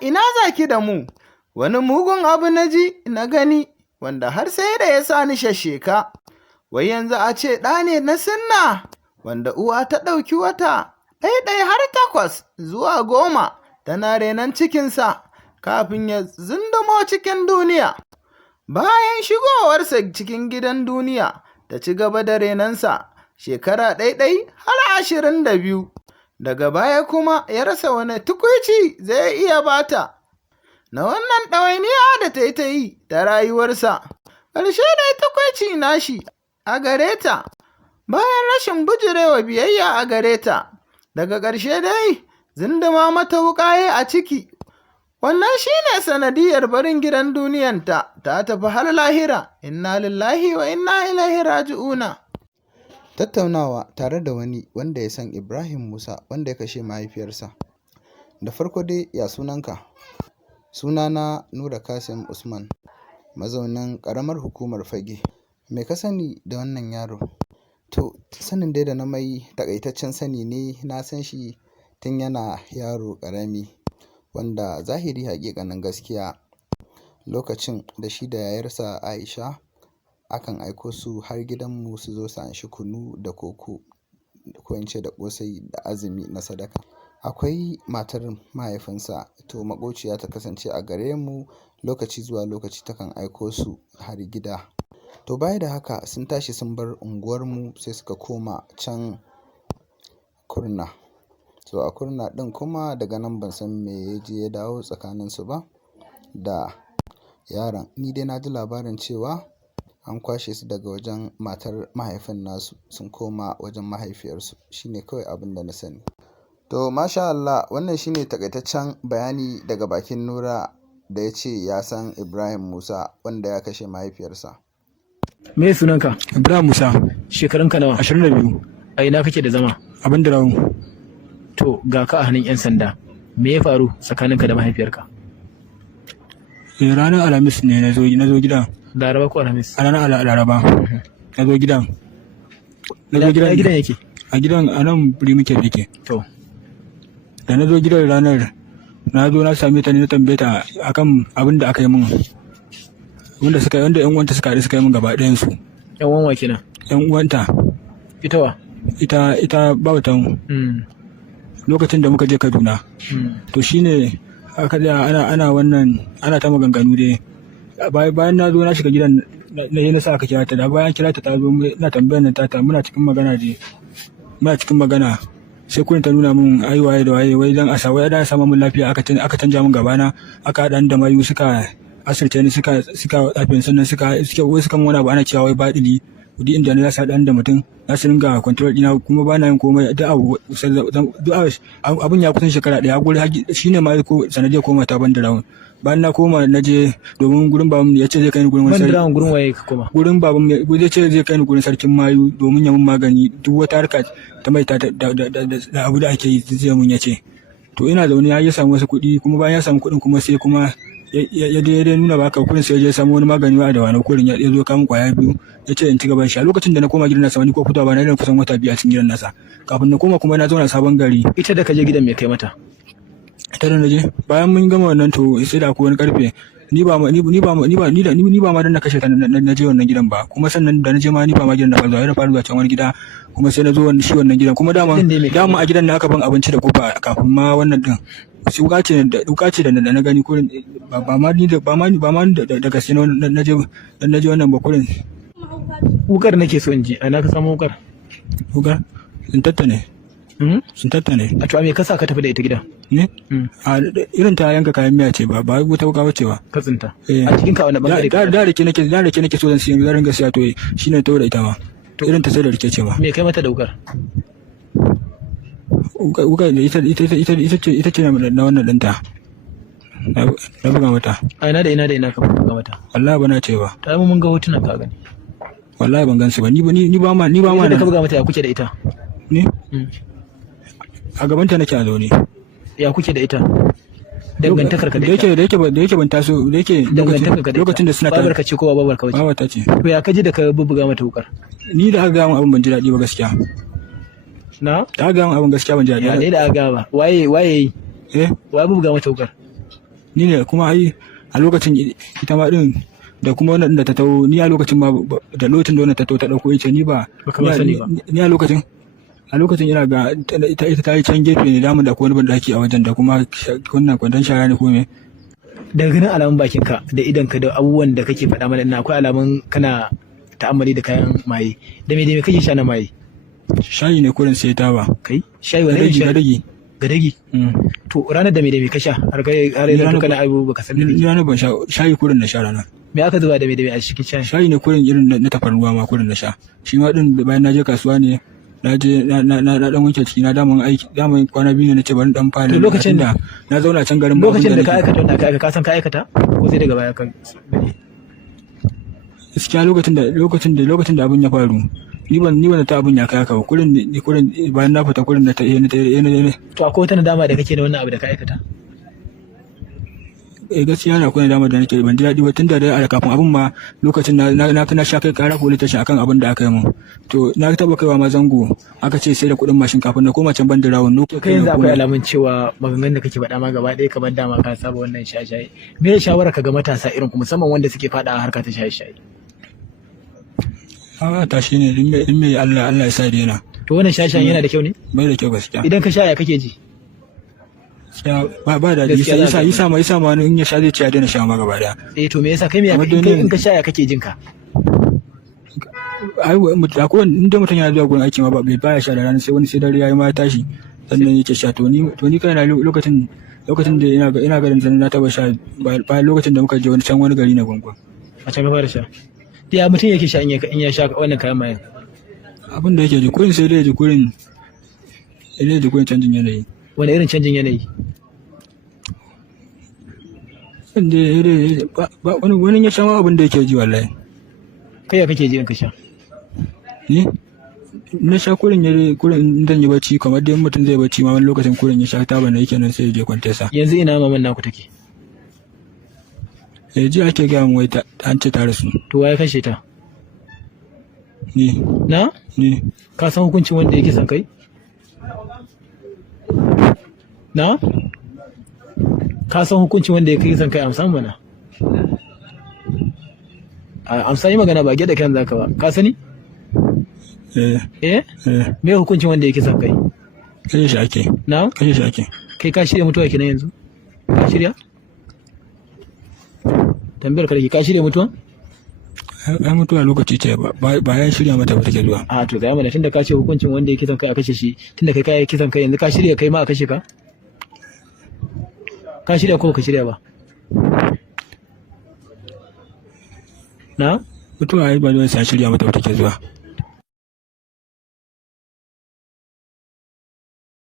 ina zaki da mu? Wani mugun abu na ji na gani wanda har sai da ya sa ni shashsheka. Wai yanzu a ce ɗa ne na sunna wanda uwa ta ɗauki wata ɗaiɗai har 8 zuwa 10 tana renon cikinsa kafin ya zundumo cikin duniya. Bayan shigowarsa cikin gidan duniya ta ci gaba da renonsa shekara ɗaiɗai har 22. Daga baya kuma ya rasa wani tukuici zai iya bata na wannan ɗawainiya da ta yi ta rayuwarsa. Ƙarshe dai tukuici nashi a gare ta, bayan rashin bijirewa biyayya a gare ta, daga ƙarshe dai zinduma mata wuƙaye a ciki. Wannan shi ne sanadiyar barin gidan duniyanta ta tafi har lahira. Inna lillahi wa inna ilaihi raji'una. Tattaunawa tare da wani wanda ya san Ibrahim Musa wanda ya kashe mahaifiyarsa. Da farko dai, ya sunanka? Sunana Nura Kasim Usman, mazaunin ƙaramar hukumar Fage. Me ka sani da wannan yaro? To, sanin dai da na mai takaitaccen sani ne, na san shi tun yana yaro ƙarami, wanda zahiri haƙiƙanin gaskiya lokacin da shi da yayarsa Aisha akan aiko su har gidanmu su zo su anshi kunu da koko, ko in ce da ƙosai da azumi na sadaka. Akwai matar mahaifinsa, to maƙociya ta kasance a gare mu, lokaci zuwa lokaci takan aiko su har gida. To baya da haka sun tashi sun bar unguwarmu sai suka koma can Kurna. To a Kurna ɗin kuma daga nan ban san me ya je ya dawo tsakaninsu ba da yaron. Ni dai na ji labarin cewa an kwashe su daga wajen matar mahaifin nasu sun koma wajen mahaifiyarsu. Shi ne kawai abin da na sani. To masha Allah, wannan shi ne takaitaccen bayani daga bakin Nura da ya ce ya san Ibrahim Musa wanda ya kashe mahaifiyarsa. Me sunanka? Ibrahim Musa. Shekarunka nawa? 22. A ina kake da zama? Abin da rawu. To ga ka a hannun 'yan sanda. Me ya faru tsakaninka da mahaifiyarka? Ranar Alhamis ne na zo gidan. Laraba ko Alhamis? A ranar Laraba. Na zo gidan. Gidan yake? A gidan a nan Birimiket yake. To. Da na zo gidan ranar, na zo na same ta ne na tambaye ta akan abin da aka yi min. Wanda ƴan uwanta suka haɗu suka yi min gaba ɗayan su. Ƴan uwan wa kenan? Ƴan uwanta. Ita wa? Ita Bautan. Lokacin da muka je Kaduna. To shine aka ana ta maganganu dai. Bayan na zo na shiga gidan na sa aka kira ta, da bayan kira ta zo na tambayar ta muna cikin magana sai kurin ta nuna min ai waye da waye, wai dan asa wai da sama mun lafiya aka canja min gabana, aka haɗa da mayu suka asirce ni suka tsafin sannan suka mun wani abu ana cewa wai baɗili. Duk inda na sa dan da mutum za su ringa control dina kuma ba na yin komai da abun ya kusan shekara ɗaya guri shine ma ko sanadiyar koma ta ban da rawun. Bayan na koma na je domin gurin baban ya ce zai kai ni gurin wani sarki. Ban da gurin waye ka koma? Gurin baban ya ce zai kai ni gurin sarkin mayu domin ya mun magani duk wata harka ta mai da abu da ake yi zai mun ya ce. To ina zaune ya samu wasu kuɗi, kuma bayan ya samu kuɗin kuma sai kuma ya dai nuna baka kurin sai ya samu wani magani wa da wani kurin ya zo kamun kwaya 2 ya ce in ci gaban shi. A lokacin da na koma gidan nasa wani ko fitowa ba na kusan wata 2 a cikin gidan nasa. Kafin na koma kuma na zauna sabon gari. Ita da ka je gidan me kai mata? Ita da na je bayan mun gama wannan to sai da akwai wani karfe ni ba ma dan na kashe ta na je wannan gidan ba, kuma sannan da na je ma ni ba ma gidan na ba, zuwa fara zuwa can wani gida, kuma sai na zo wannan gidan kuma dama a gidan na aka ban abinci da kofa kafin ma wannan din. Sai wuka ce da na gani ko ba ma da gaske na je wannan bakurin. Wukar nake so in ji, ana ka samu wukar? Wukar sun tattane. A to me ka sa ka tafi da ita gida? Ne? A irin ta yanka kayan miya ce ba wuta wuka bace ba. Ka tsinta. A cikin ka wani bangare? Da rake nake so zan siya, zan ringa siya, to shine ta da ita ma. To irin ta sai da rake ce ba. Me kai mata da wukar? Wuka ita ce na wannan ɗinta. Na buga mata. A ina da ina ka buga mata? Wallahi bana ce ba. Ta mun ga hotunan ka gani. Wallahi ban gansu ba. Ni ba ma. Da ka buga mata ya kuke da ita? Ni? A gabanta nake a zaune. Ya kuke da ita? Dangantakar ka da ita? Da yake ban taso, da yake lokacin da suna babar ka ce ko babar ka wace? Babar ta ce. To ya kaji da ka buga mata wukar? Ni da aka ga mun abin ban ji daɗi ba gaskiya. Na? Da aka ga mun abin gaskiya ban ji daɗi. Ya ne da aka ga ba? Waye yi? Wa buga mata wukar? ni ne kuma ai a lokacin ita ma din da kuma wannan da ta taho ni a lokacin ma da lokacin da wannan ta taho ta dauko ita ni ba Baka ma sani ba. ni a lokacin ina ga ita ta yi can gefe ne damun da akwai wani bandaki a wajen da kuma wannan kwandon shara ne ko me. Daga ganin alamun bakinka da idanka da abubuwan da kake faɗa mana ina akwai alamun kana ta'ammali da kayan maye. Da me kake sha na maye? Shayi ne kurin sai ta ba. Kai? Shayi wani irin shayi? Gadagi. Gadagi? To ranar da me ka sha? Har yanzu kana abu baka san me Ni ranar ban sha shayi kurin na sha ranar. Me aka zuba da me a cikin shayi? Shayi ne kurin irin na tafarnuwa ma kurin na sha. Shi ma din bayan na je kasuwa ne na je na dan wanke ciki na damun kwana biyu ne nace bari dan fara. To lokacin da na zauna can garin lokacin da ka aikata wannan ka san ka aikata ko sai daga baya ka gaskiya lokacin da abin ya faru ni ban ta abin ya kai haka kurin bayan na fita kurin na ta to akwai wata nadama da kake da wannan abu da ka aikata? Gaskiya na akwai nadama da nake ban ji daɗi ba tunda da kafin abin ma lokacin na sha kai ƙara police station akan abin da aka yi mun to na taba kaiwa ma zango aka ce sai da kuɗin mashin kafin na koma can ban da rawun kai yanzu akwai alamun cewa maganganun da kake faɗa ma gaba ɗaya kamar dama ka saba wannan shaye-shaye me ya shawara ka ga matasa irin ku musamman wanda suke faɗa a harka ta shaye-shaye? Ta shi ne in mai Allah ya sa daina. To wannan shaye-shayen yana da kyau ne? Bai da kyau gaskiya. Idan ka sha ya kake ji? Ba da yasa ma in ya sha zai ce ya daina sha ma gaba daya. To me yasa kai me in ka sha ya kake jin ka? Ai akwai inda mutum yana zuwa gurin aiki ma ba ya sha da rana sai wani sai dare yayi ma tashi sannan yake sha to ni kai na lokacin da ina garin sannan na taba sha bayan lokacin da muka je wani gari na gwangwan. A can ka fara sha? Ya mutum yake sha in ya sha wannan kayan mayan? Abin da yake ji kurin sai dai ji kurin canjin yanayi. Wani irin canjin yanayi? Wani ya sha ma abin da yake ji wallahi. Kai ya kake ji in ka sha? Ni na sha kurin zan yi bacci kamar dai mutum zai bacci ma wani lokacin kurin ya sha taba na yake nan sai ya je kwanta sa. Yanzu ina maman naku take? Ji ake gaya min wai an ce ta rasu. To waye kashe ta? Ni. Na? Ni. Ka san hukuncin wanda yake son kai? Na? Ka san hukuncin wanda yake son kai amsan mana? Amsa yi magana ba gyada kan zaka ba. Ka sani? Me hukuncin wanda yake son kai? Kashe shi ake. Na? Kashe shi ake. Kai ka shirya mutuwa kenan yanzu? Ka shirya? Tambayar ka dake ka shirya mutuwa? Ai mutuwa lokaci ce ba ya shirya mata ba take zuwa. To ga mana tunda ka ce hukuncin wanda yake son kai a kashe shi tunda kai kisan kai yanzu ka shirya kai ma a kashe ka? Ka shirya ko ka shirya ba? Na? Mutuwa ai ba dole sai shirya mata ba take zuwa.